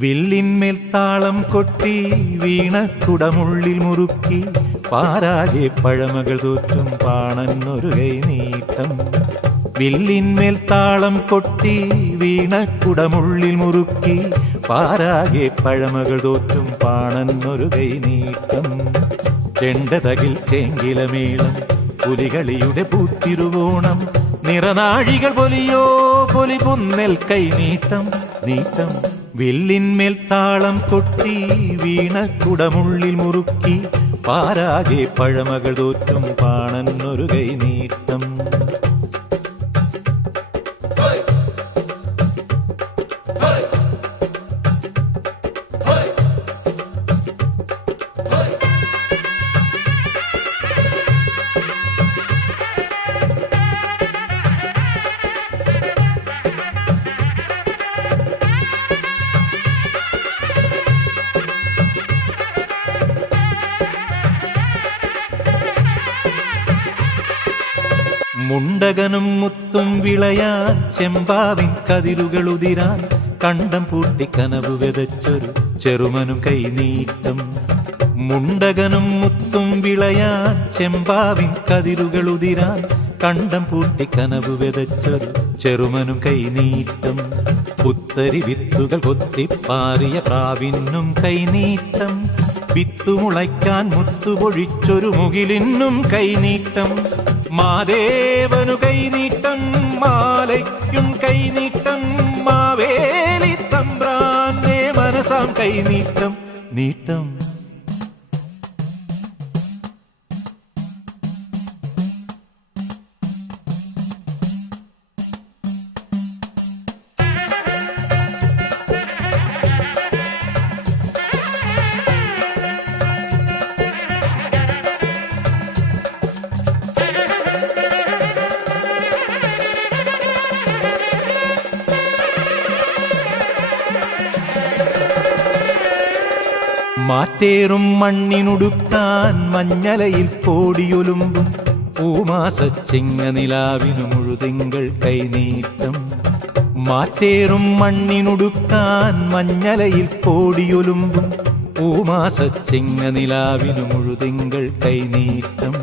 വില്ലിന്മേൽ താളം കൊട്ടി വീണക്കുടമുള്ളിൽ മുറുക്കി പാരാകെ പഴമകൾ തോറ്റും പാണന്നൊരു കൈ നീട്ടം. വില്ലിന്മേൽ താളം കൊട്ടി വീണക്കുടമുള്ളിൽ മുറുക്കി പാരാകെ പഴമകൾ തോറ്റും പാണന്നൊരു കൈ നീട്ടം. ചെണ്ടതകിൽ ചേങ്കിലമേളം പുലികളിയുടെ പൂത്തിരുവോണം നിറനാഴികൾ പൊലിയോ പൊലി പൊന്നൽ കൈ നീട്ടം നീട്ടം. വില്ലിന്മേൽ താളം കൊട്ടി വീണക്കുടമുള്ളിൽ മുറുക്കി പാരാകെ പഴമകൾ തോറ്റും പാണന്നൊരു കൈ നീട്ടം. മുണ്ടകനും മുത്തും വിളയാൻ ചെമ്പാവിൻ കതിരുകളുതിരാൻ കണ്ടം പൂട്ടി കനവ് വിതച്ചൊരു ചെറുമനും കൈനീട്ടം. മുണ്ടകനും മുത്തും വിളയാൻ ചെമ്പാവിൻ കതിരുകളുതിരാൻ കണ്ടം പൂട്ടി കനവ് വിതച്ചൊരു ചെറുമനും കൈനീട്ടം. പുത്തരി വിത്തുകൾ കൊത്തിപ്പാറിയ പ്രാവിനും കൈനീട്ടം. വിത്തുമുളയ്ക്കാൻ മുത്തുപൊഴിച്ചൊരു മുകിലിനും കൈനീട്ടം. മാദേവനു കൈനീട്ടം മാലയ്ക്കും കൈനീട്ടം. മാവേലി തമ്പ്രാന്റെ മനസാം കൈനീട്ടം നീട്ടം. മാറ്റേറും മണ്ണിനുടുക്കാൻ മഞ്ഞലയിൽ കോടിയൊലുമ്പും പൂമാസച്ചിങ്ങനിലാവിനു മുഴുതിങ്കൾ കൈനീട്ടം. മാറ്റേറും മണ്ണിനുടുക്കാൻ മഞ്ഞലയിൽ കോടിയൊലുമ്പും പൂമാസച്ചിങ്ങനിലാവിനു മുഴുതിങ്കൾ കൈനീട്ടം.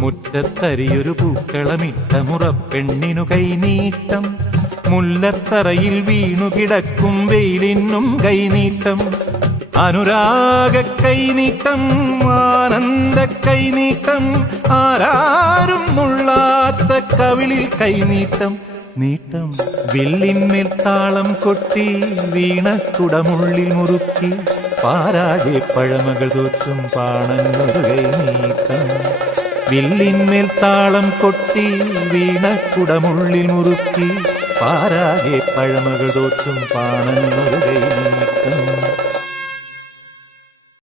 മുറ്റത്തരിയൊരു പൂക്കളമിട്ട മുറപ്പെണ്ണിനു കൈനീട്ടം. മുല്ലത്തറയിൽ വീണുകിടക്കും വെയിലിനും കൈനീട്ടം. അനുരാഗ കൈനീട്ടം ആനന്ദ കൈനീട്ടം. ആരാരും നുള്ളാത്ത കവിളിൽ കൈനീട്ടം നീട്ടം. വില്ലിന്മേൽ താളം കൊട്ടി വീണക്കുടമുള്ളിൽ മുറുക്കി പാരാകെ പഴമകൾ തോറ്റും പാണന്നൊരു കൈനീട്ടം. വില്ലിന്മേൽ താളം കൊട്ടി വീണക്കുടമുള്ളിൽ മുറുക്കി പാരാകെ പഴമകൾ തോറ്റും പാണന്നൊരു കൈനീട്ടം.